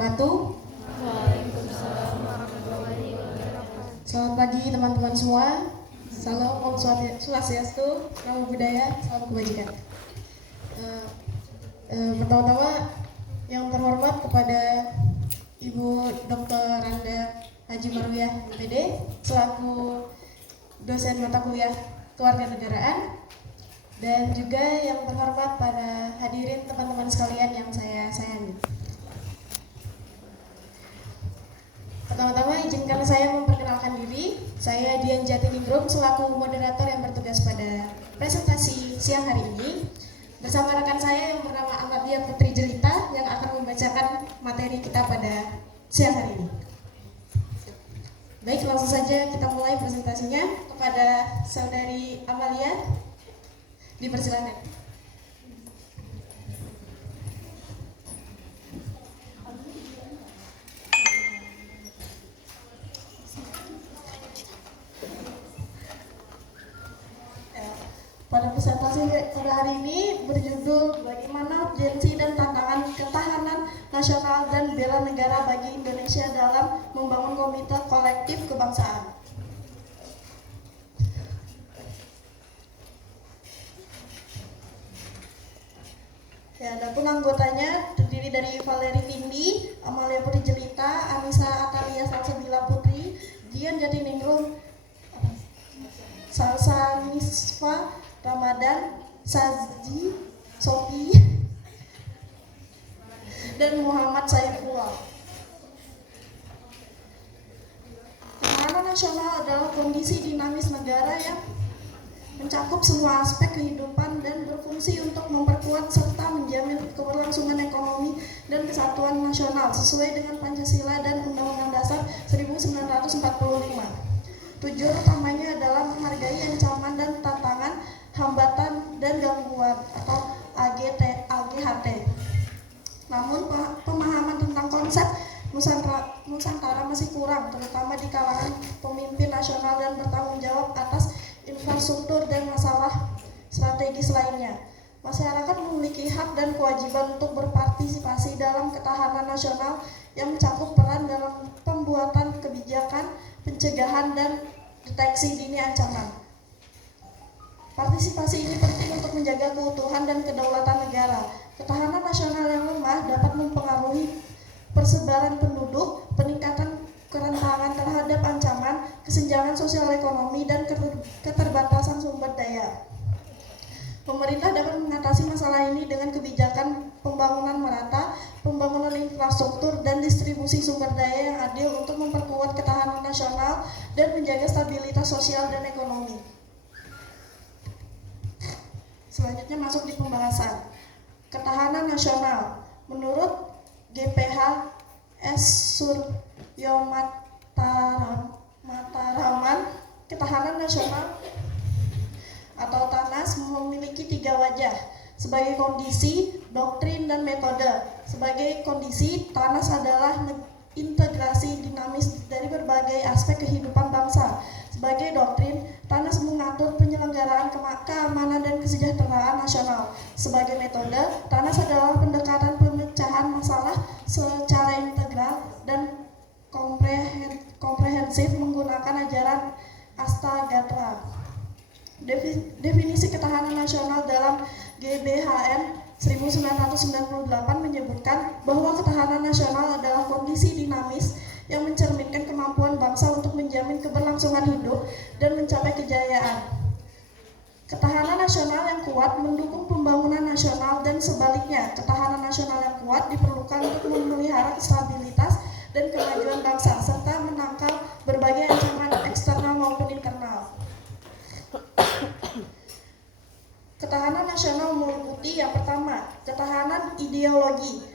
wabarakatuh. Waalaikumsalam warahmatullahi wabarakatuh. Selamat pagi teman-teman semua. Salam Om Swastiastu, Namo Buddhaya, salam kebajikan. Pertama-tama yang terhormat kepada Ibu Dr. Randa Haji Marwiyah MPD selaku dosen mata kuliah Kewarganegaraan, dan juga yang terhormat pada hadirin teman-teman sekalian yang saya sayangi. Pertama-tama izinkan saya memperkenalkan diri. Saya Dian Jatiningrum selaku moderator yang bertugas pada presentasi siang hari ini, bersama rekan saya yang bernama Amalia Putri Jelita yang akan membacakan materi kita pada siang hari ini. Baik, langsung saja kita mulai presentasinya. Kepada Saudari Amalia, dipersilakan. Pada presentasi pada hari ini berjudul bagaimana urgensi dan tantangan ketahanan nasional dan bela negara bagi Indonesia dalam membangun komite kolektif kebangsaan. Ya, adapun anggotanya terdiri dari Valeri Vindi, Amalia Putri Jelita, Anissa Atalia Salsabila Putri, Dian Jatiningrum, Salsa Nisfa, Ramadan, Sazi, Sofi, dan Muhammad Saifullah. Ketahanan nasional adalah kondisi dinamis negara yang mencakup semua aspek kehidupan dan berfungsi untuk memperkuat serta menjamin keberlangsungan ekonomi dan kesatuan nasional sesuai dengan Pancasila dan Undang-Undang Dasar 1945. Tujuan utamanya adalah menghargai ancaman dan tantangan, hambatan dan gangguan atau AGHT. Namun pemahaman tentang konsep Nusantara masih kurang, terutama di kalangan pemimpin nasional dan bertanggung jawab atas infrastruktur dan masalah strategis lainnya. Masyarakat memiliki hak dan kewajiban untuk berpartisipasi dalam ketahanan nasional yang mencakup peran dalam pembuatan kebijakan, pencegahan, dan deteksi dini ancaman. Partisipasi ini penting untuk menjaga keutuhan dan kedaulatan negara. Ketahanan nasional yang lemah dapat mempengaruhi persebaran penduduk, peningkatan kerentanan terhadap ancaman, kesenjangan sosial ekonomi, dan keterbatasan sumber daya. Pemerintah dapat mengatasi masalah ini dengan kebijakan pembangunan merata, pembangunan infrastruktur, dan distribusi sumber daya yang adil untuk memperkuat ketahanan nasional dan menjaga stabilitas sosial dan ekonomi. Selanjutnya masuk di pembahasan. Ketahanan nasional. Menurut GPH S. Mataraman, ketahanan nasional atau TANAS memiliki 3 wajah: sebagai kondisi, doktrin, dan metode. Sebagai kondisi, TANAS adalah integrasi dinamis dari berbagai aspek kehidupan bangsa. Sebagai doktrin, TANAS mengatur penyelenggaraan keamanan dan kesejahteraan nasional. Sebagai metode, TANAS adalah pendekatan pemecahan masalah secara integral dan komprehensif menggunakan ajaran Astagatra. Definisi ketahanan nasional dalam GBHN 1998 menyebutkan bahwa ketahanan nasional adalah kondisi dinamis yang mencerminkan kemampuan bangsa untuk menjamin keberlangsungan hidup dan mencapai kejayaan. Ketahanan nasional yang kuat mendukung pembangunan nasional dan sebaliknya, ketahanan nasional yang kuat diperlukan untuk memelihara stabilitas dan kemajuan bangsa serta menangkal berbagai ancaman eksternal maupun internal. Ketahanan nasional meliputi yang pertama, ketahanan ideologi,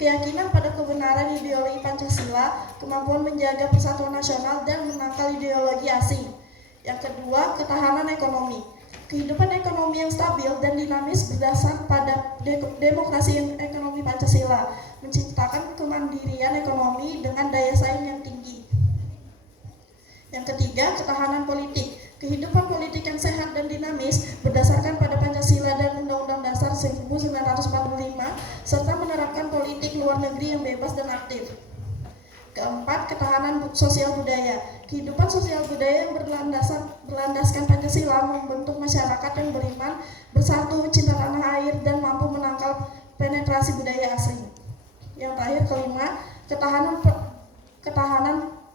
keyakinan pada kebenaran ideologi Pancasila, kemampuan menjaga persatuan nasional dan menangkal ideologi asing. Yang kedua, ketahanan ekonomi. Kehidupan ekonomi yang stabil dan dinamis berdasar pada demokrasi ekonomi Pancasila, menciptakan kemandirian ekonomi dengan daya saing yang tinggi. Yang ketiga, ketahanan politik. Kehidupan politik yang sehat dan dinamis berdasarkan pada Pancasila dan Undang-Undang Dasar 1945 serta menerapkan politik luar luar negeri yang bebas dan aktif. Keempat, ketahanan sosial budaya. Kehidupan sosial budaya yang berlandaskan Pancasila membentuk masyarakat yang beriman, bersatu, cinta tanah air, dan mampu menangkal penetrasi budaya asing. Yang terakhir, kelima,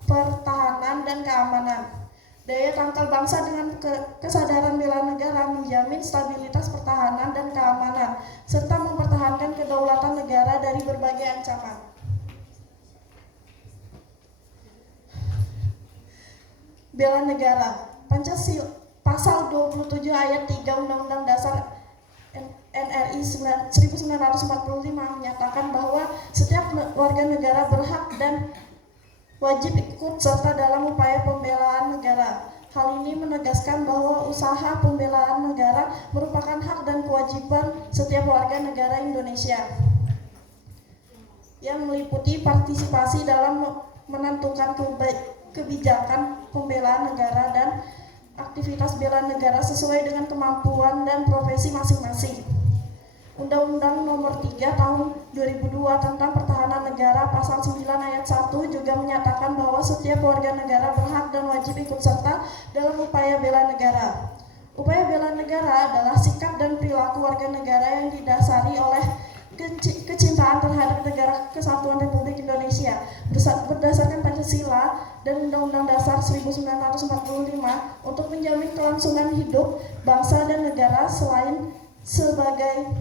pertahanan dan keamanan. Daya tangkal bangsa dengan kesadaran bela negara menjamin stabilitas pertahanan dan keamanan, serta mempertahankan kedaulatan negara dari berbagai ancaman. Bela negara. Pancasila pasal 27 ayat 3 Undang-Undang Dasar NRI 1945 menyatakan bahwa setiap warga negara berhak dan wajib ikut serta dalam upaya pembelaan negara. Hal ini menegaskan bahwa usaha pembelaan negara merupakan hak dan kewajiban setiap warga negara Indonesia, yang meliputi partisipasi dalam menentukan kebijakan pembelaan negara dan aktivitas bela negara sesuai dengan kemampuan dan profesi masing-masing. Undang-Undang Nomor 3 Tahun 2002 tentang Pertahanan Negara Pasal 9 Ayat 1 juga menyatakan bahwa setiap warga negara berhak dan wajib ikut serta dalam upaya bela negara. Upaya bela negara adalah sikap dan perilaku warga negara yang didasari oleh kecintaan terhadap negara Kesatuan Republik Indonesia berdasarkan Pancasila dan Undang-Undang Dasar 1945 untuk menjamin kelangsungan hidup bangsa dan negara. Selain sebagai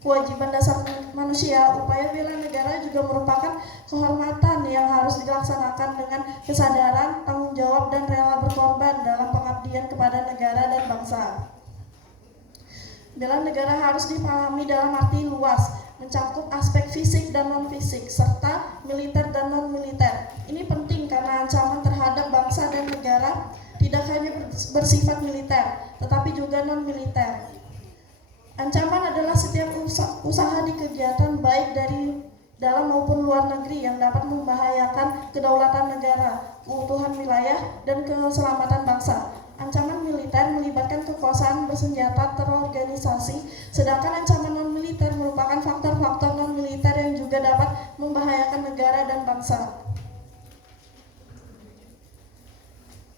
kewajiban dasar manusia, upaya bela negara juga merupakan kehormatan yang harus dilaksanakan dengan kesadaran, tanggung jawab, dan rela berkorban dalam pengabdian kepada negara dan bangsa. Bela negara harus dipahami dalam arti luas, mencakup aspek fisik dan non-fisik, serta militer dan non-militer. Ini penting karena ancaman terhadap bangsa dan negara tidak hanya bersifat militer, tetapi juga non-militer. Ancaman adalah setiap usaha di kegiatan baik dari dalam maupun luar negeri yang dapat membahayakan kedaulatan negara, keutuhan wilayah, dan keselamatan bangsa. Ancaman militer melibatkan kekuasaan bersenjata terorganisasi, sedangkan ancaman non-militer merupakan faktor-faktor non-militer yang juga dapat membahayakan negara dan bangsa.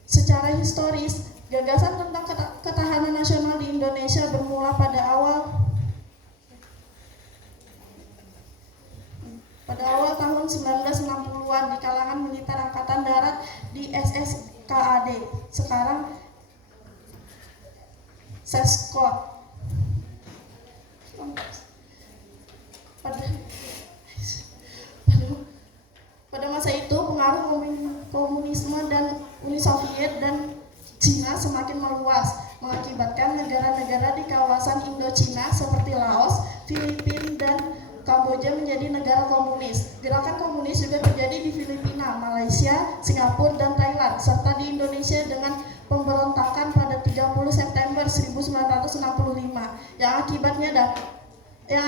Secara historis, gagasan tentang ketahanan nasional di Indonesia bermula pada awal tahun 1960-an di kalangan militer Angkatan Darat di SSKAD, sekarang Seskot. Pada masa itu, pengaruh komunisme dan Uni Soviet dan Cina semakin meluas, mengakibatkan negara-negara di kawasan Indochina seperti Laos, Filipina, dan Kamboja menjadi negara komunis. Gerakan komunis juga terjadi di Filipina, Malaysia, Singapura, dan Thailand, serta di Indonesia dengan pemberontakan pada 30 September 1965 yang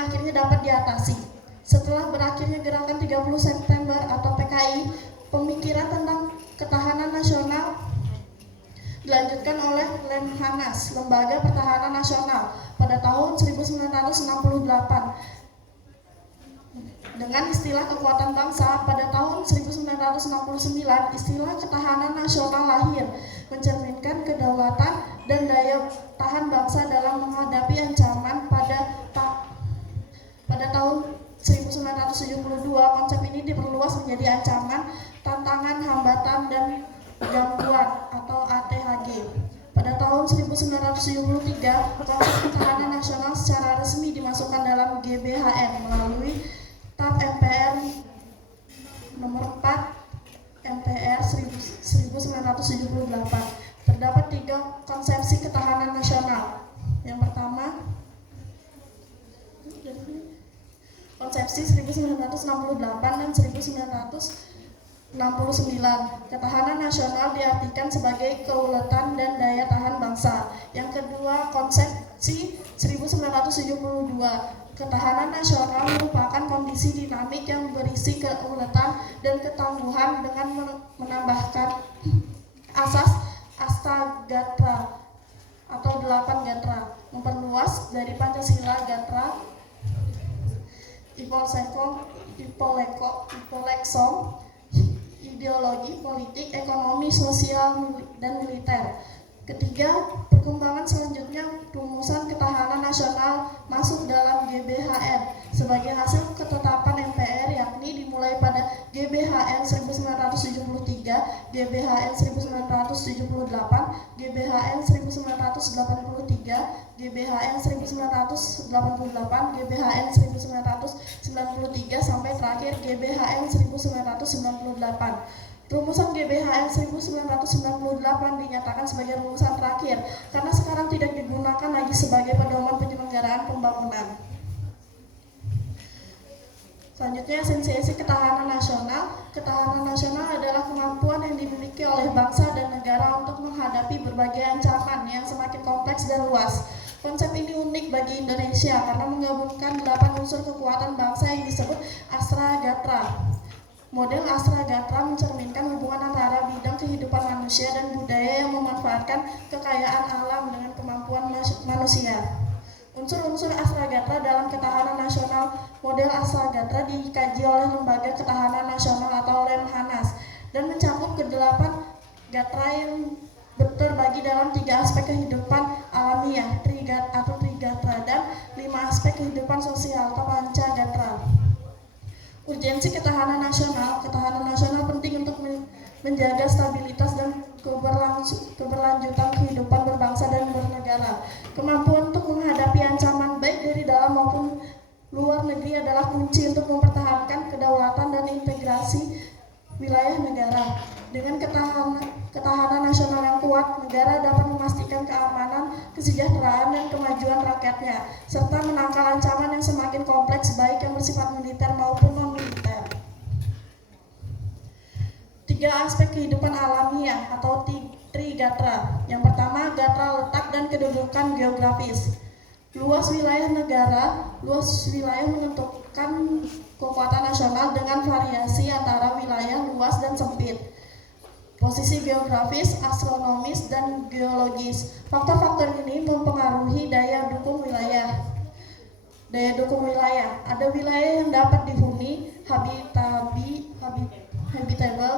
akhirnya dapat diatasi. Setelah berakhirnya gerakan 30 September atau PKI, pemikiran tentang ketahanan nasional dilanjutkan oleh Lemhanas, Lembaga Pertahanan Nasional, pada tahun 1968. Dengan istilah kekuatan bangsa, pada tahun 1969, istilah ketahanan nasional lahir, mencerminkan kedaulatan dan daya tahan bangsa dalam menghadapi ancaman. Pada tahun 1972, konsep ini diperluas menjadi ancaman, tantangan, hambatan, dan gangguan atau ATHG. Pada tahun 1973, konsep ketahanan nasional secara resmi dimasukkan dalam GBHN melalui TAP MPR nomor 4 MPR 1978. Terdapat 3 konsepsi ketahanan nasional. Yang pertama, konsepsi 1968 dan 1969. Ketahanan nasional diartikan sebagai keuletan dan daya tahan bangsa. Yang kedua, konsepsi 1972. Ketahanan nasional merupakan kondisi dinamik yang berisi keuletan dan ketangguhan dengan menambahkan asas Astagatra atau 8 gatra, memperluas dari Pancasila gatra Ipoleksom, ideologi, politik, ekonomi, sosial, dan militer. Ketiga, perkembangan selanjutnya rumusan ketahanan nasional masuk dalam GBHN sebagai hasil ketetapan MPR, yakni dimulai pada GBHN 1973, GBHN 1978, GBHN 1983, GBHN 1988, GBHN 1993 sampai terakhir GBHN 1998. Rumusan GBHN 1998 dinyatakan sebagai rumusan terakhir karena sekarang tidak digunakan lagi sebagai pedoman penyelenggaraan pembangunan. Selanjutnya, esensi ketahanan nasional. Ketahanan nasional adalah kemampuan yang dimiliki oleh bangsa dan negara untuk menghadapi berbagai ancaman yang semakin kompleks dan luas. Konsep ini unik bagi Indonesia karena menggabungkan 8 unsur kekuatan bangsa yang disebut Astra Gatra. Model Astra Gatra mencerminkan hubungan antara bidang kehidupan manusia dan budaya yang memanfaatkan kekayaan alam dengan kemampuan manusia. Unsur-unsur Astra Gatra dalam ketahanan nasional. Model Astra Gatra dikaji oleh Lembaga Ketahanan Nasional atau Lemhanas dan mencakup ke-8 gatra yang terbagi dalam 3 aspek kehidupan alamiah, Trigatra, dan 5 aspek kehidupan sosial atau Pancagatra. Urgensi ketahanan nasional. Ketahanan nasional penting untuk menjaga stabilitas dan keberlanjutan kehidupan berbangsa dan bernegara. Kemampuan untuk menghadapi ancaman baik dari dalam maupun luar negeri adalah kunci untuk mempertahankan kedaulatan dan integrasi wilayah negara. Dengan ketahanan nasional yang kuat, negara dapat memastikan keamanan, kesejahteraan, dan kemajuan rakyatnya, serta menangkal ancaman yang semakin kompleks baik yang bersifat militer maupun non-militer. 3 aspek kehidupan alamiah atau Trigatra. Yang pertama, gatra letak dan kedudukan geografis. Luas wilayah negara. Luas wilayah menentukan kekuatan nasional dengan variasi antara wilayah luas dan sempit. Posisi geografis, astronomis, dan geologis. Faktor-faktor ini mempengaruhi daya dukung wilayah. Ada wilayah yang dapat dihuni, habitable,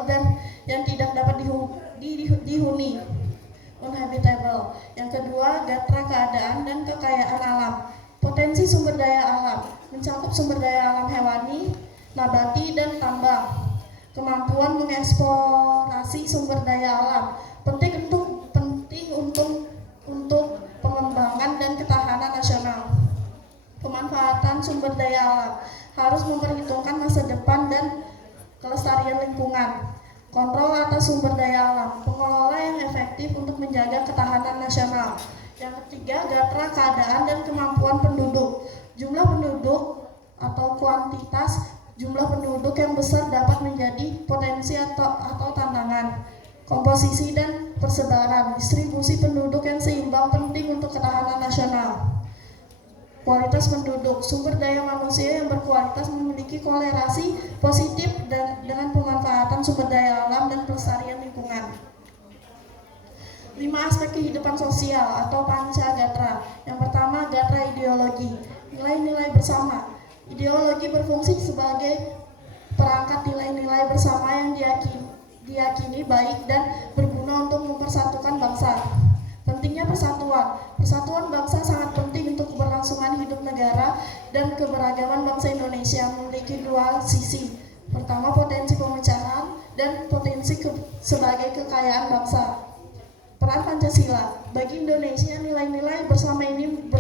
dan yang tidak dapat dihuni, uninhabitable. Yang kedua, gatra keadaan dan kekayaan alam. Potensi sumber daya alam mencakup sumber daya alam hewani, nabati, dan tambang. Kemampuan mengeksplorasi sumber daya alam penting untuk pengembangan dan ketahanan nasional. Pemanfaatan sumber daya alam harus memperhitungkan masa depan dan kelestarian lingkungan. Kontrol atas sumber daya alam, pengelola yang efektif untuk menjaga ketahanan nasional. Yang ketiga, gatra keadaan dan kemampuan penduduk. Jumlah penduduk atau kuantitas. Jumlah penduduk yang besar dapat menjadi potensi atau tantangan. Komposisi dan persebaran. Distribusi penduduk yang seimbang penting untuk ketahanan nasional. Kualitas penduduk. Sumber daya manusia yang berkualitas memiliki korelasi positif dengan pemanfaatan sumber daya alam dan pelestarian lingkungan. 5 aspek kehidupan sosial atau Pancagatra. Yang pertama, gatra ideologi. Nilai-nilai bersama. Ideologi berfungsi sebagai perangkat nilai-nilai bersama yang diyakini baik dan berguna untuk mempersatukan bangsa. Pentingnya persatuan. Persatuan bangsa sangat penting untuk keberlangsungan hidup negara dan keberagaman bangsa Indonesia memiliki 2 sisi. Pertama, potensi pemecahan dan potensi sebagai kekayaan bangsa. Peran Pancasila. Bagi Indonesia, nilai-nilai bersama ini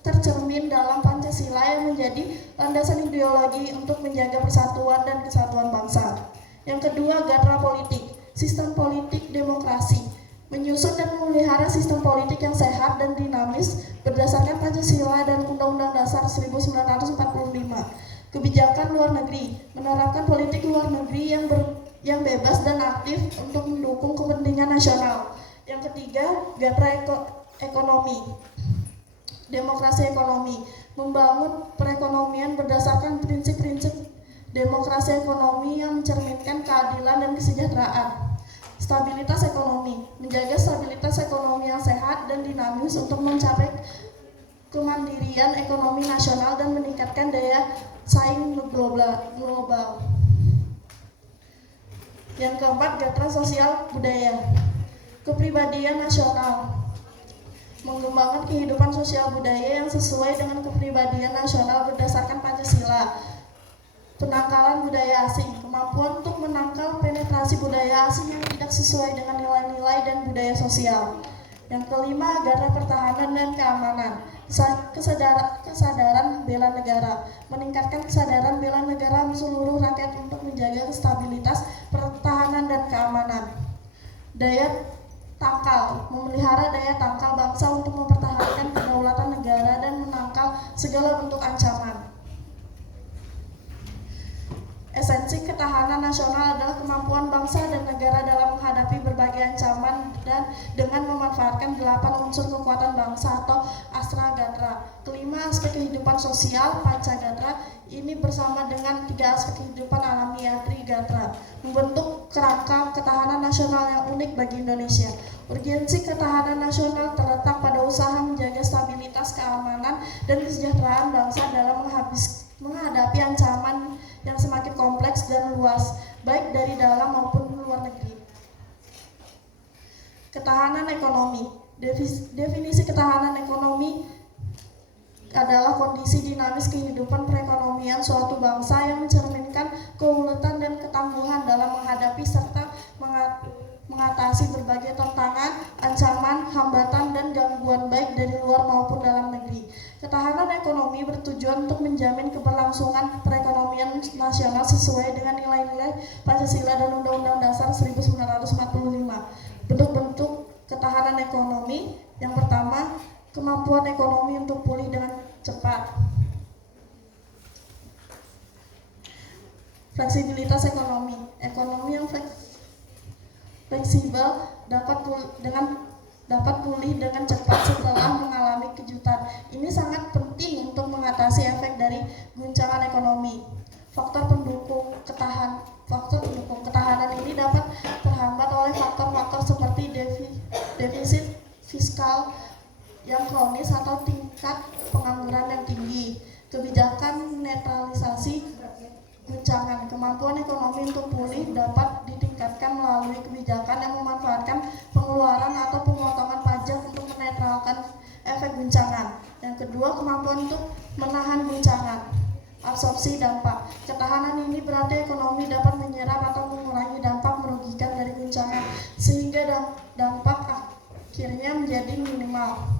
tercermin dalam Pancasila yang menjadi landasan ideologi untuk menjaga persatuan dan kesatuan bangsa. Yang kedua, gatra politik. Sistem politik demokrasi. Menyusun dan memelihara sistem politik yang sehat dan dinamis berdasarkan Pancasila dan Undang-Undang Dasar 1945. Kebijakan luar negeri. Menerapkan politik luar negeri yang bebas dan aktif untuk mendukung kepentingan nasional. Yang ketiga, gatra ekonomi. Demokrasi ekonomi, membangun perekonomian berdasarkan prinsip-prinsip demokrasi ekonomi yang mencerminkan keadilan dan kesejahteraan. Stabilitas ekonomi, menjaga stabilitas ekonomi yang sehat dan dinamis untuk mencapai kemandirian ekonomi nasional dan meningkatkan daya saing global. Yang keempat, gatra sosial budaya. Kepribadian nasional. Mengembangkan kehidupan sosial budaya yang sesuai dengan kepribadian nasional berdasarkan Pancasila. Penangkalan budaya asing. Kemampuan untuk menangkal penetrasi budaya asing yang tidak sesuai dengan nilai-nilai dan budaya sosial. Yang kelima, gatra pertahanan dan keamanan. Kesadaran bela negara. Meningkatkan kesadaran bela negara seluruh rakyat untuk menjaga stabilitas pertahanan dan keamanan. Daya tangkal, memelihara daya tangkal bangsa untuk mempertahankan kedaulatan negara dan menangkal segala bentuk ancaman. Esensi ketahanan nasional adalah kemampuan bangsa dan negara dalam menghadapi berbagai ancaman dan dengan memanfaatkan 8 unsur kekuatan bangsa atau Astra Gatra. Kelima, aspek kehidupan sosial, Panca Gatra, ini bersama dengan 3 aspek kehidupan alamiah, Tri Gatra, membentuk kerangka ketahanan nasional yang unik bagi Indonesia. Urgensi ketahanan nasional terletak pada usaha menjaga stabilitas, keamanan, dan kesejahteraan bangsa dalam menghadapi ancaman yang semakin kompleks dan luas, baik dari dalam maupun luar negeri. Ketahanan ekonomi. Definisi ketahanan ekonomi adalah kondisi dinamis kehidupan perekonomian suatu bangsa yang mencerminkan keuletan dan ketangguhan dalam menghadapi serta mengatasi berbagai tantangan, ancaman, hambatan, dan gangguan baik dari luar maupun dalam negeri. Ketahanan ekonomi bertujuan untuk menjamin keberlangsungan perekonomian nasional sesuai dengan nilai-nilai Pancasila dan Undang-Undang Dasar 1945. Bentuk-bentuk ketahanan ekonomi. Yang pertama, kemampuan ekonomi untuk pulih dengan cepat. Fleksibilitas ekonomi. Ekonomi yang fleksibel dapat pulih dengan cepat setelah mengalami kejutan. Ini sangat penting untuk mengatasi efek dari guncangan ekonomi. Faktor pendukung ketahanan ini dapat terhambat oleh faktor-faktor seperti defisit fiskal yang kronis atau tingkat pengangguran yang tinggi. Kebijakan netralisasi guncangan. Kemampuan ekonomi untuk pulih dapat ditingkatkan melalui kebijakan yang memanfaatkan pengeluaran atau pemotongan pajak untuk menetralkan efek guncangan. Yang kedua, kemampuan untuk menahan guncangan. Absorpsi dampak. Ketahanan ini berarti ekonomi dapat menyerap atau mengurangi dampak merugikan dari guncangan sehingga dampak akhirnya menjadi minimal.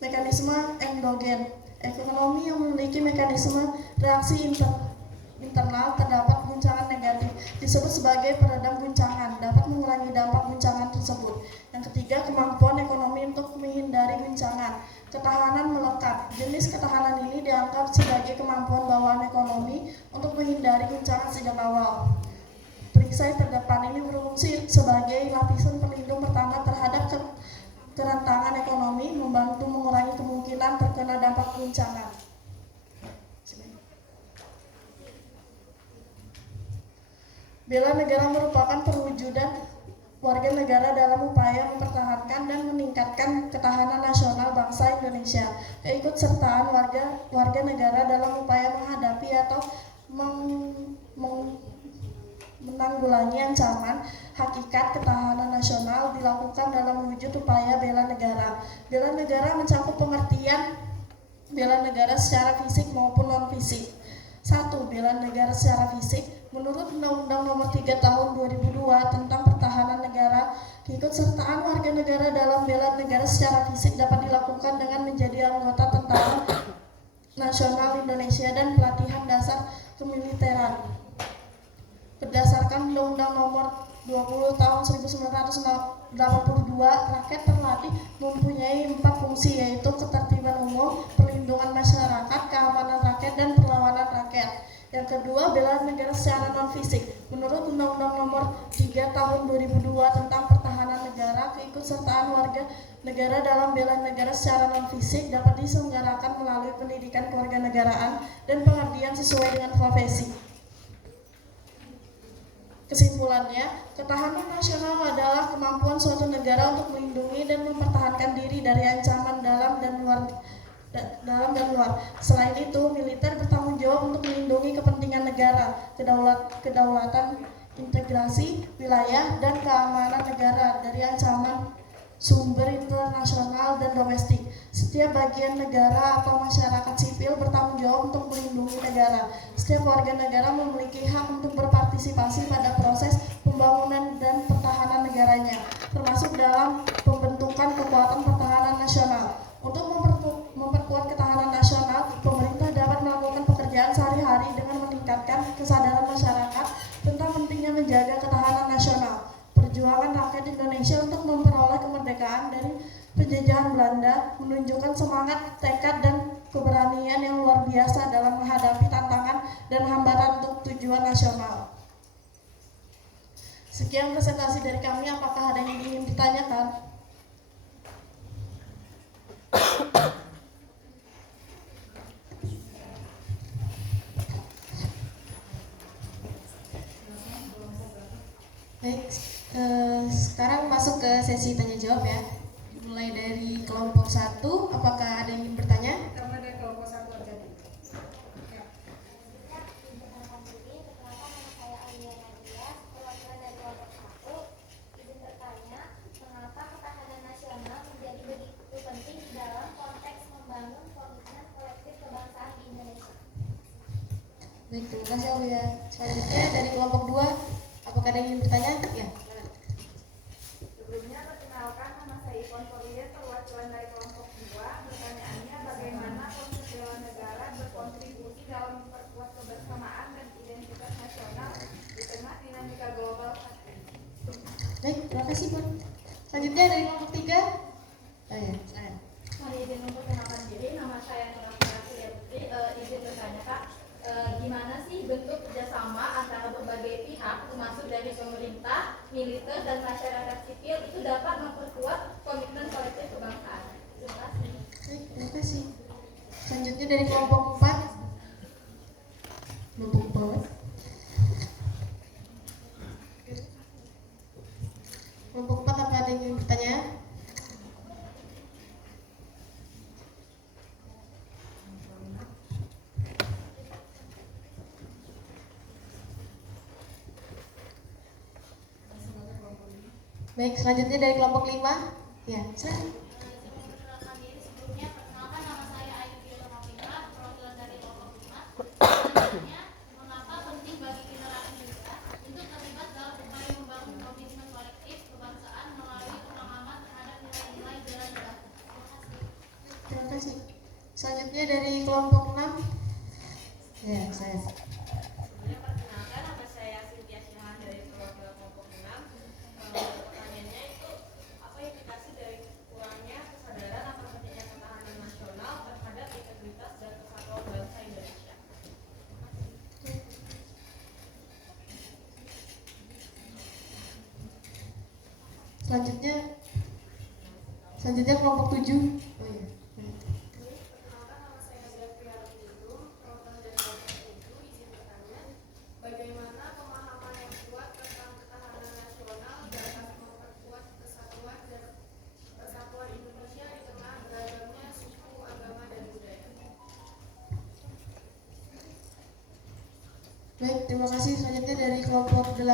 Mekanisme endogen. Ekonomi yang memiliki mekanisme reaksi internal terdapat guncangan negatif disebut sebagai peredam guncangan, dapat mengurangi dampak guncangan tersebut. Yang ketiga, kemampuan ekonomi untuk menghindari guncangan. Ketahanan melekat. Jenis ketahanan ini dianggap sebagai kemampuan bawaan ekonomi untuk menghindari guncangan sejak awal. Perisai terdepan ini berfungsi sebagai lapisan pelindung pertama terhadap kerentanan ekonomi, membantu mengurangi kemungkinan terkena dampak guncangan. Bela negara merupakan perwujudan warga negara dalam upaya mempertahankan dan meningkatkan ketahanan nasional bangsa Indonesia. Keikutsertaan warga negara dalam upaya menghadapi atau menanggulangi ancaman hakikat ketahanan nasional dilakukan dalam wujud upaya bela negara. Bela negara mencakup pengertian bela negara secara fisik maupun non-fisik. 1. Bela negara secara fisik. Menurut Undang-Undang Nomor 3 Tahun 2002 tentang Pertahanan Negara, keikutsertaan warga negara dalam bela negara secara fisik dapat dilakukan dengan menjadi anggota Tentara Nasional Indonesia dan pelatihan dasar kemiliteran. Berdasarkan Undang-Undang Nomor 20 Tahun 1982, rakyat terlatih mempunyai 4 fungsi, yaitu ketertiban umum, perlindungan masyarakat, keamanan rakyat, dan perlawanan rakyat. Yang kedua, bela negara secara non-fisik. Menurut Undang-Undang Nomor 3 Tahun 2002 tentang Pertahanan Negara, keikutsertaan warga negara dalam bela negara secara non-fisik dapat diselenggarakan melalui pendidikan kewarganegaraan dan pengabdian sesuai dengan profesi. Kesimpulannya, ketahanan nasional adalah kemampuan suatu negara untuk melindungi dan mempertahankan diri dari ancaman dalam dan luar dalam dan luar. Selain itu, militer bertanggung jawab untuk melindungi kepentingan negara, kedaulatan, integrasi wilayah, dan keamanan negara dari ancaman sumber internasional dan domestik. Setiap bagian negara atau masyarakat sipil bertanggung jawab untuk melindungi negara. Setiap warga negara memiliki hak untuk berpartisipasi pada proses pembangunan dan pertahanan negaranya, termasuk dalam pembentukan kekuatan pertahanan nasional. Untuk memperkuat ketahanan nasional, pemerintah dapat melakukan pekerjaan sehari-hari dengan meningkatkan kesadaran masyarakat tentang pentingnya menjaga ketahanan nasional. Perjuangan rakyat Indonesia untuk memperoleh kemerdekaan dari penjajahan Belanda menunjukkan semangat, tekad, dan keberanian yang luar biasa dalam menghadapi tantangan dan hambatan untuk tujuan nasional. Sekian presentasi dari kami. Apakah ada yang ingin ditanyakan? Baik, sekarang masuk ke sesi tanya jawab ya. Mulai dari kelompok 1, apakah ada yang ingin bertanya? Karena dari kelompok 1 aja. Baik, terima kasih Aulia. Selanjutnya dari kelompok 2, apakah ada yang ingin bertanya? Ya. Sebelumnya perkenalkan, nama saya Ipon Polier, perwakilan dari kelompok 2. Pertanyaannya, bagaimana proses bela negara berkontribusi dalam memperkuat kebersamaan dan identitas nasional di tengah dinamika global saat ini? Baik, terima kasih Pun. Selanjutnya dari kelompok 3. Oh ya, silakan. Saya izin memperkenalkan diri, nama saya Nurul Surya Putri. Izin bertanya Kak, gimana sih bentuk kerjasama antara berbagai pihak, termasuk dari pemerintah, militer, dan masyarakat sipil itu dapat memperkuat komitmen kolektif kebangsaan? Terima kasih. Baik, terima kasih. Selanjutnya dari kelompok 4. Kelompok 4. Kelompok 4, apa ada yang ingin bertanya? Baik, selanjutnya dari kelompok 5. Ya, silakan. Memperkenalkan diri sebelumnya, perkenalkan nama saya Ayu Fiona Mafika, perwakilan dari kelompok 5. Pertanyaannya, mengapa penting bagi generasi muda untuk terlibat dalam upaya membangun komitmen kolektif kebangsaan melalui pemahaman terhadap nilai-nilai bela negara? Terima kasih. Selanjutnya dari kelompok 6. Ya, saya. Perkenalkan, nama saya Cynthia Syahan dari perwakilan kelompok 6. Pertanyaannya itu, apa implikasi dari kurangnya kesadaran akan pentingnya ketahanan nasional terhadap integritas dan kesatuan bangsa Indonesia? Selanjutnya kelompok 7. Oh iya. Perkenalkan, nama saya Zafia Rafidum, perwakilan dari kelompok 7. Izin bertanya, bagaimana pemahaman yang kuat tentang ketahanan nasional dapat memperkuat kesatuan dan persatuan Indonesia di tengah beragamnya suku, agama, dan budaya? Baik, terima kasih. Selanjutnya dari kelompok 8.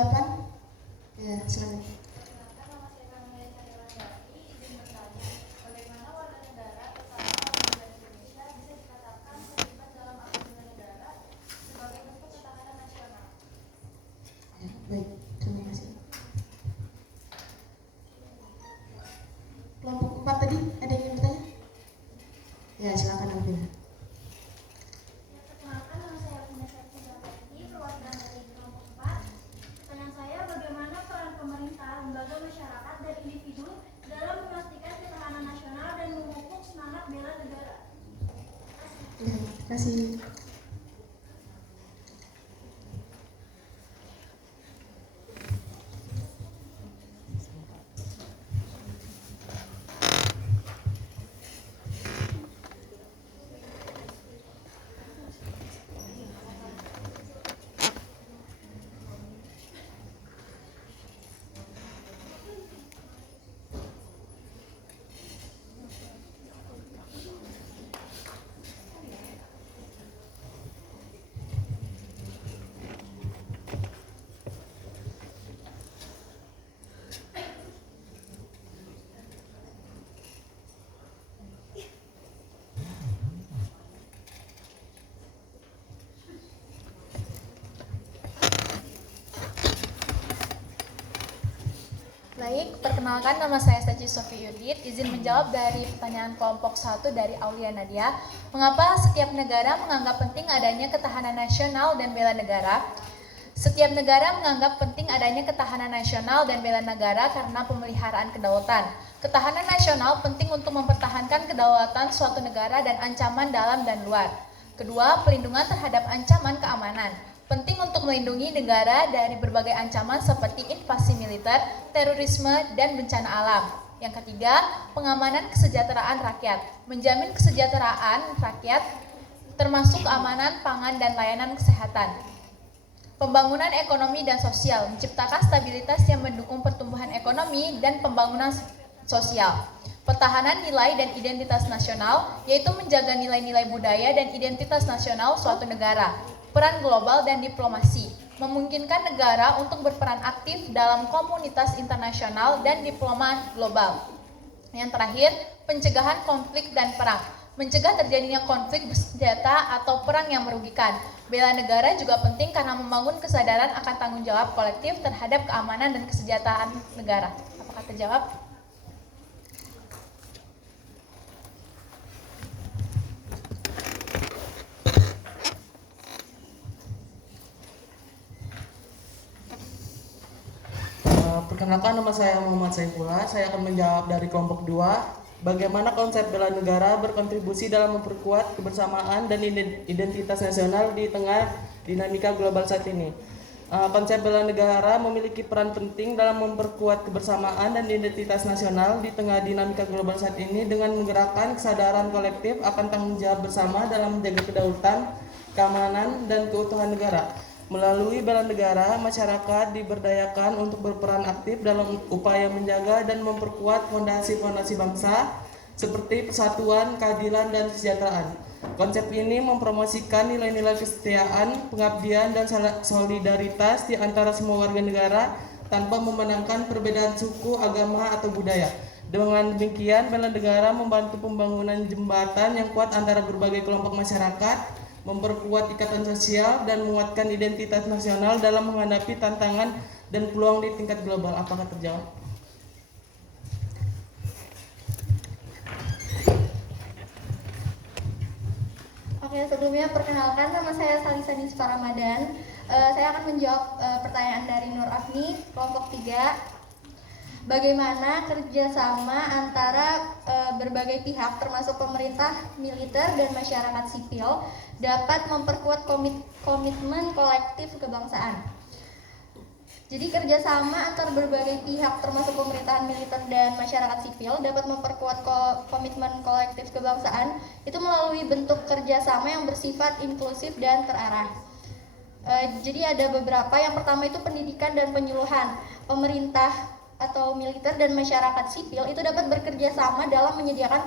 Ya, silakan. Perkenalkan, nama saya Kamila Chandrawati. Izin bertanya, bagaimana warga negara terutama warga negara Indonesia bisa dikatakan terlibat dalam aksi negara sebagai bentuk ketahanan nasional? Ya, baik, terima kasih. Kelompok 4 tadi, ada yang ingin bertanya? Ya, silakan Alvina. Perkenalkan, nama saya Alvina Syarifudawati, perwakilan dari kelompok 4. Pertanyaan saya, bagaimana peran pemerintah, lembaga masyarakat, dan individu dalam memastikan ketahanan nasional dan memupuk semangat bela negara? Ya, terima kasih. Baik, perkenalkan nama saya Staci Sofi Yudit. Izin menjawab dari pertanyaan kelompok 1 dari Aulia Nadia. Mengapa setiap negara menganggap penting adanya ketahanan nasional dan bela negara? Setiap negara menganggap penting adanya ketahanan nasional dan bela negara karena pemeliharaan kedaulatan. Ketahanan nasional penting untuk mempertahankan kedaulatan suatu negara dan ancaman dalam dan luar. Kedua, pelindungan terhadap ancaman keamanan. Penting untuk melindungi negara dari berbagai ancaman seperti invasi militer, terorisme, dan bencana alam. Yang ketiga, pengamanan kesejahteraan rakyat. Menjamin kesejahteraan rakyat termasuk keamanan pangan dan layanan kesehatan. Pembangunan ekonomi dan sosial, menciptakan stabilitas yang mendukung pertumbuhan ekonomi dan pembangunan sosial. Pertahanan nilai dan identitas nasional, yaitu menjaga nilai-nilai budaya dan identitas nasional suatu negara. Peran global dan diplomasi, memungkinkan negara untuk berperan aktif dalam komunitas internasional dan diploma global. Yang terakhir, pencegahan konflik dan perang, mencegah terjadinya konflik bersenjata atau perang yang merugikan. Bela negara juga penting karena membangun kesadaran akan tanggung jawab kolektif terhadap keamanan dan kesejahteraan negara. Apakah terjawab? Perkenalkan, nama saya Muhammad Saifullah. Saya akan menjawab dari kelompok 2. Bagaimana konsep bela negara berkontribusi dalam memperkuat kebersamaan dan identitas nasional di tengah dinamika global saat ini? Konsep bela negara memiliki peran penting dalam memperkuat kebersamaan dan identitas nasional di tengah dinamika global saat ini dengan menggerakkan kesadaran kolektif akan tanggung jawab bersama dalam menjaga kedaulatan, keamanan, dan keutuhan negara. Melalui bela negara, masyarakat diberdayakan untuk berperan aktif dalam upaya menjaga dan memperkuat fondasi-fondasi bangsa seperti persatuan, keadilan, dan kesejahteraan. Konsep ini mempromosikan nilai-nilai kesetiaan, pengabdian, dan solidaritas di antara semua warga negara tanpa memandangkan perbedaan suku, agama, atau budaya. Dengan demikian, bela negara membantu pembangunan jembatan yang kuat antara berbagai kelompok masyarakat, memperkuat ikatan sosial, dan menguatkan identitas nasional dalam menghadapi tantangan dan peluang di tingkat global. Apakah terjawab? Oke, sebelumnya perkenalkan, nama saya Salisa Nisfa Ramadan. Saya akan menjawab pertanyaan dari Nur Afni, kelompok 3. Bagaimana kerjasama antara berbagai pihak termasuk pemerintah, militer, dan masyarakat sipil dapat memperkuat komitmen kolektif kebangsaan. Jadi kerjasama antar berbagai pihak termasuk pemerintahan, militer, dan masyarakat sipil dapat memperkuat komitmen kolektif kebangsaan itu melalui bentuk kerjasama yang bersifat inklusif dan terarah. Jadi ada beberapa. Yang pertama itu pendidikan dan penyuluhan. Pemerintah atau militer dan masyarakat sipil itu dapat bekerja sama dalam menyediakan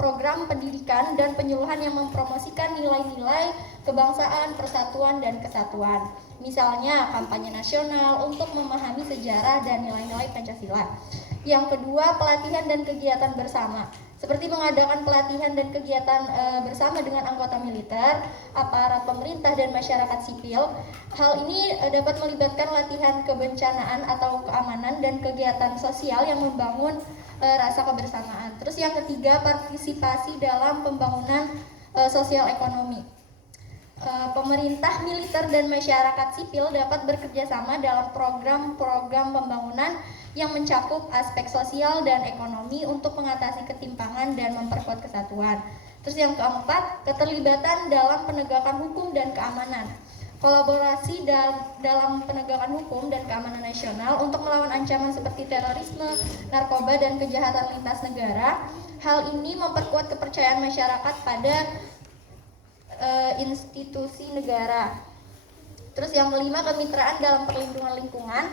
program pendidikan dan penyuluhan yang mempromosikan nilai-nilai kebangsaan, persatuan, dan kesatuan. Misalnya kampanye nasional untuk memahami sejarah dan nilai-nilai Pancasila. Yang kedua, pelatihan dan kegiatan bersama. Seperti mengadakan pelatihan dan kegiatan bersama dengan anggota militer, aparat pemerintah, dan masyarakat sipil. Hal ini dapat melibatkan latihan kebencanaan atau keamanan dan kegiatan sosial yang membangun rasa kebersamaan. Terus yang ketiga, partisipasi dalam pembangunan sosial ekonomi. Pemerintah, militer, dan masyarakat sipil dapat bekerja sama dalam program-program pembangunan yang mencakup aspek sosial dan ekonomi untuk mengatasi ketimpangan dan memperkuat kesatuan. Terus yang keempat, keterlibatan dalam penegakan hukum dan keamanan. Kolaborasi dalam penegakan hukum dan keamanan nasional untuk melawan ancaman seperti terorisme, narkoba, dan kejahatan lintas negara. Hal ini memperkuat kepercayaan masyarakat pada institusi negara. Terus yang kelima, kemitraan dalam perlindungan lingkungan.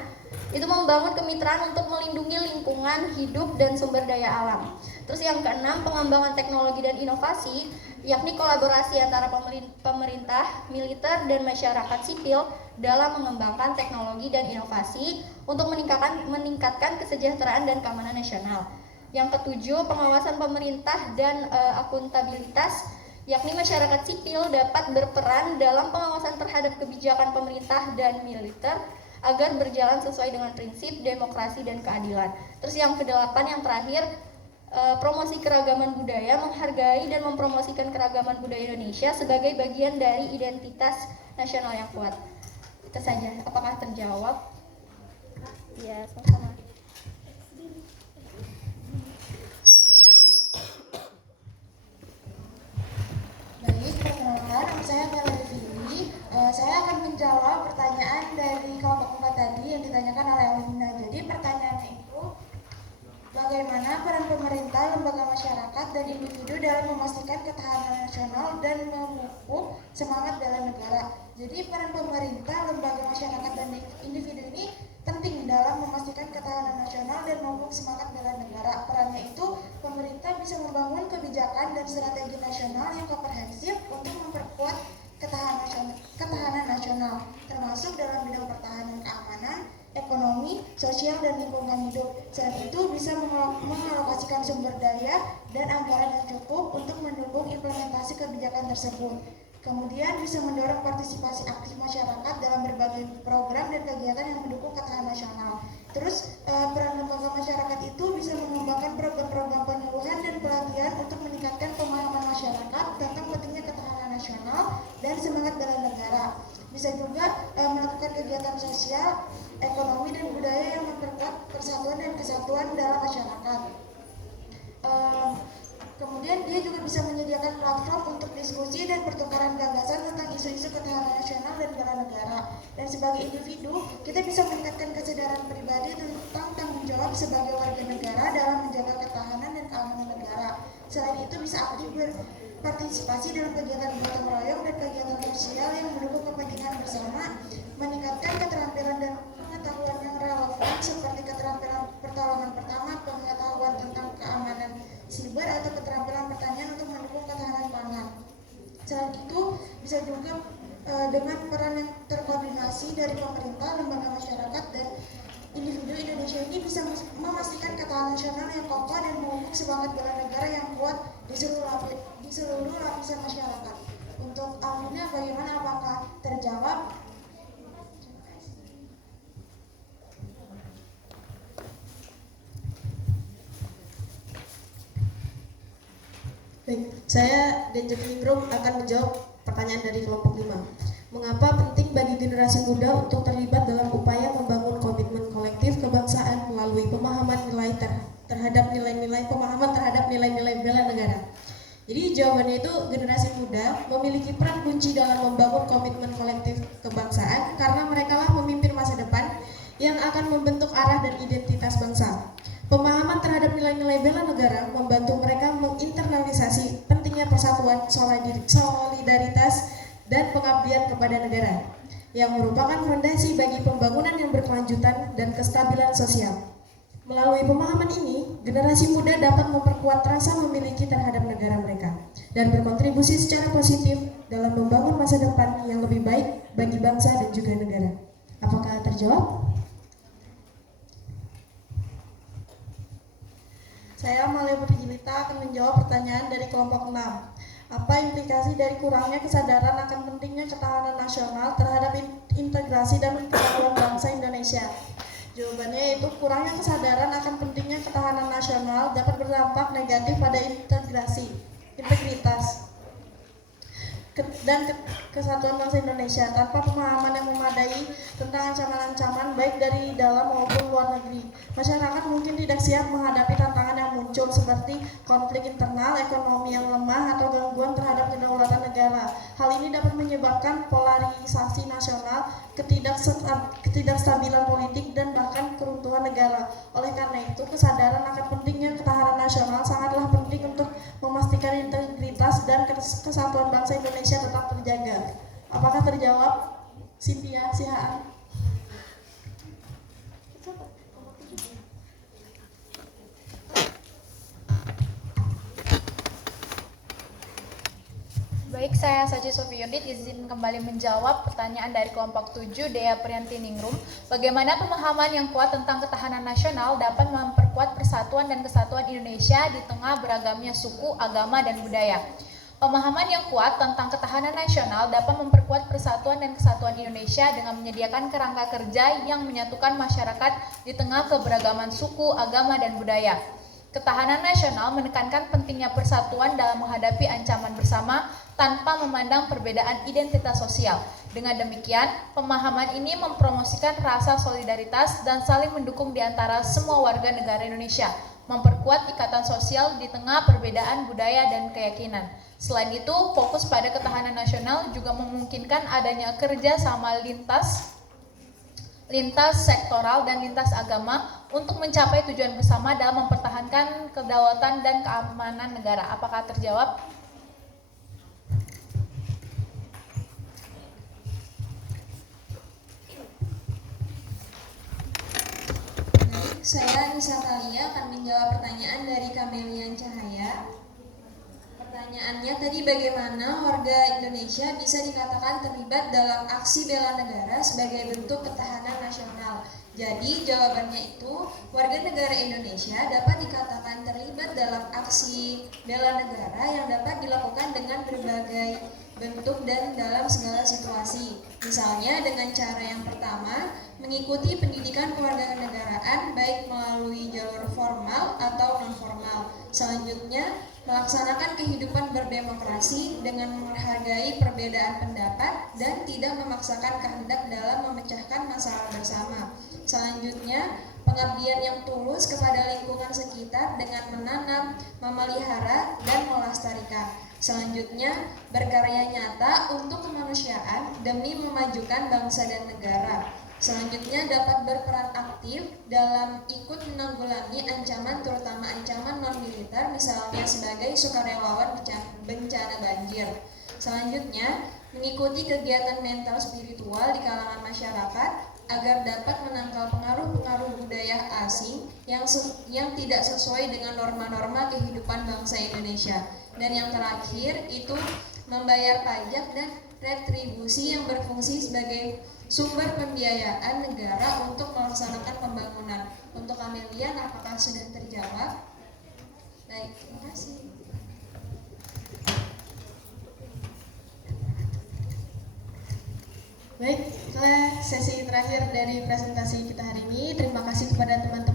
Itu membangun kemitraan untuk melindungi lingkungan hidup dan sumber daya alam. Terus yang keenam, pengembangan teknologi dan inovasi, yakni kolaborasi antara pemerintah, militer, dan masyarakat sipil dalam mengembangkan teknologi dan inovasi untuk meningkatkan kesejahteraan dan keamanan nasional. Yang ketujuh, pengawasan pemerintah dan akuntabilitas, yakni masyarakat sipil dapat berperan dalam pengawasan terhadap kebijakan pemerintah dan militer agar berjalan sesuai dengan prinsip demokrasi dan keadilan. Terus yang kedelapan, yang terakhir, promosi keragaman budaya, menghargai dan mempromosikan keragaman budaya Indonesia sebagai bagian dari identitas nasional yang kuat. Itu saja. Apakah terjawab? Ya, sama-sama. Baik, perkenalkan, nama saya Bella Devini. Saya akan menjawab pertanyaan dari kelompok 4 tadi yang ditanyakan oleh Alina. Jadi pertanyaannya itu, bagaimana peran pemerintah, lembaga masyarakat, dan individu dalam memastikan ketahanan nasional dan memupuk semangat bela negara. Jadi peran pemerintah, lembaga masyarakat, dan individu ini penting dalam memastikan ketahanan nasional dan memupuk semangat bela negara. Perannya itu, pemerintah bisa membangun kebijakan dan strategi nasional yang komprehensif untuk memperkuat ketahanan nasional, termasuk dalam bidang pertahanan keamanan, ekonomi, sosial, dan lingkungan hidup. Selain itu, bisa mengalokasikan sumber daya dan anggaran yang cukup untuk mendukung implementasi kebijakan tersebut. Kemudian bisa mendorong partisipasi aktif masyarakat dalam berbagai program dan kegiatan yang mendukung ketahanan nasional. Terus peran lembaga masyarakat itu bisa mengembangkan program-program penyuluhan dan pelatihan untuk meningkatkan pemahaman masyarakat tentang pentingnya ketahanan nasional dan semangat bela negara. Bisa juga melakukan kegiatan sosial, ekonomi, dan budaya yang memperkuat persatuan dan kesatuan dalam masyarakat. Kemudian dia juga bisa menyediakan platform untuk diskusi dan pertukaran gagasan tentang isu-isu ketahanan nasional dan bela negara. Dan sebagai individu, kita bisa meningkatkan kesadaran pribadi tentang tanggung jawab sebagai warga negara dalam menjaga ketahanan dan keamanan negara. Selain itu, bisa aktif berpartisipasi dalam kegiatan gotong royong dan kegiatan sosial yang mendukung kepentingan bersama, meningkatkan keterampilan dan pengetahuan yang relevan seperti keterampilan pertolongan pertama, pengetahuan tentang keamanan siber, atau keterampilan pertanian untuk mendukung ketahanan pangan. Selain itu, bisa juga dengan peran yang terkoordinasi dari pemerintah, lembaga masyarakat, dan individu Indonesia ini bisa memastikan ketahanan nasional yang kokoh dan memupuk semangat bela negara yang kuat di seluruh lapisan masyarakat. Untuk Alina, bagaimana, apakah terjawab? Baik, saya Denjak Ningrum akan menjawab pertanyaan dari kelompok 5. Mengapa penting bagi generasi muda untuk terlibat dalam upaya membangun komitmen kolektif kebangsaan melalui pemahaman terhadap nilai-nilai bela negara? Jadi jawabannya itu, generasi muda memiliki peran kunci dalam membangun komitmen kolektif kebangsaan karena merekalah pemimpin masa depan yang akan membentuk arah dan identitas bangsa. Pemahaman terhadap nilai-nilai bela negara membantu mereka menginternalisasi pentingnya persatuan, solidaritas, dan pengabdian kepada negara, yang merupakan fondasi bagi pembangunan yang berkelanjutan dan kestabilan sosial. Melalui pemahaman ini, generasi muda dapat memperkuat rasa memiliki terhadap negara mereka dan berkontribusi secara positif dalam membangun masa depan yang lebih baik bagi bangsa dan juga negara. Apakah terjawab? Saya Amalia Putrijilita akan menjawab pertanyaan dari kelompok 6. Apa implikasi dari kurangnya kesadaran akan pentingnya ketahanan nasional terhadap integrasi dan kesatuan bangsa Indonesia? Jawabannya yaitu, kurangnya kesadaran akan pentingnya ketahanan nasional dapat berdampak negatif pada integritas dan kesatuan bangsa Indonesia. Tanpa pemahaman yang memadai tentang ancaman-ancaman baik dari dalam maupun luar negeri, masyarakat mungkin tidak siap menghadapi tantangan yang muncul seperti konflik internal, ekonomi yang lemah, atau gangguan terhadap kedaulatan negara. Hal ini dapat menyebabkan polarisasi nasional, ketidakstabilan politik, dan bahkan keruntuhan negara. Oleh karena itu, kesadaran akan pentingnya ketahanan nasional sangatlah penting untuk memastikan integritas dan kesatuan bangsa Indonesia tetap terjaga. Apakah terjawab, Cynthia Sihaan? Baik, saya Saji Sofi Yudit izin kembali menjawab pertanyaan dari kelompok 7 Dea Priyanti Ningrum. Bagaimana pemahaman yang kuat tentang ketahanan nasional dapat memperkuat persatuan dan kesatuan Indonesia di tengah beragamnya suku, agama, dan budaya? Pemahaman yang kuat tentang ketahanan nasional dapat memperkuat persatuan dan kesatuan Indonesia dengan menyediakan kerangka kerja yang menyatukan masyarakat di tengah keberagaman suku, agama, dan budaya. Ketahanan nasional menekankan pentingnya persatuan dalam menghadapi ancaman bersama tanpa memandang perbedaan identitas sosial. Dengan demikian, pemahaman ini mempromosikan rasa solidaritas dan saling mendukung di antara semua warga negara Indonesia, memperkuat ikatan sosial di tengah perbedaan budaya dan keyakinan. Selain itu, fokus pada ketahanan nasional juga memungkinkan adanya kerja sama lintas sektoral dan lintas agama untuk mencapai tujuan bersama dalam mempertahankan kedaulatan dan keamanan negara. Apakah terjawab? Saya Nisa Talia akan menjawab pertanyaan dari Kamelian Cahaya. Pertanyaannya tadi, bagaimana warga Indonesia bisa dikatakan terlibat dalam aksi bela negara sebagai bentuk ketahanan nasional? Jadi jawabannya itu, warga negara Indonesia dapat dikatakan terlibat dalam aksi bela negara yang dapat dilakukan dengan berbagai bentuk dan dalam segala situasi. Misalnya dengan cara yang pertama, mengikuti pendidikan kewarganegaraan baik melalui jalur formal atau non-formal. Selanjutnya, melaksanakan kehidupan berdemokrasi dengan menghargai perbedaan pendapat dan tidak memaksakan kehendak dalam memecahkan masalah bersama. Selanjutnya, pengabdian yang tulus kepada lingkungan sekitar dengan menanam, memelihara, dan melestarikan. Selanjutnya, berkarya nyata untuk kemanusiaan demi memajukan bangsa dan negara. Selanjutnya, dapat berperan aktif dalam ikut menanggulangi ancaman, terutama ancaman non-militer, misalnya sebagai sukarelawan bencana banjir. Selanjutnya, mengikuti kegiatan mental spiritual di kalangan masyarakat agar dapat menangkal pengaruh-pengaruh budaya asing yang tidak sesuai dengan norma-norma kehidupan bangsa Indonesia. Dan yang terakhir itu membayar pajak dan retribusi yang berfungsi sebagai sumber pembiayaan negara untuk melaksanakan pembangunan. Untuk Kamelian, apakah sudah terjawab? Baik, terima kasih. Baik, itulah sesi terakhir dari presentasi kita hari ini. Terima kasih kepada teman-teman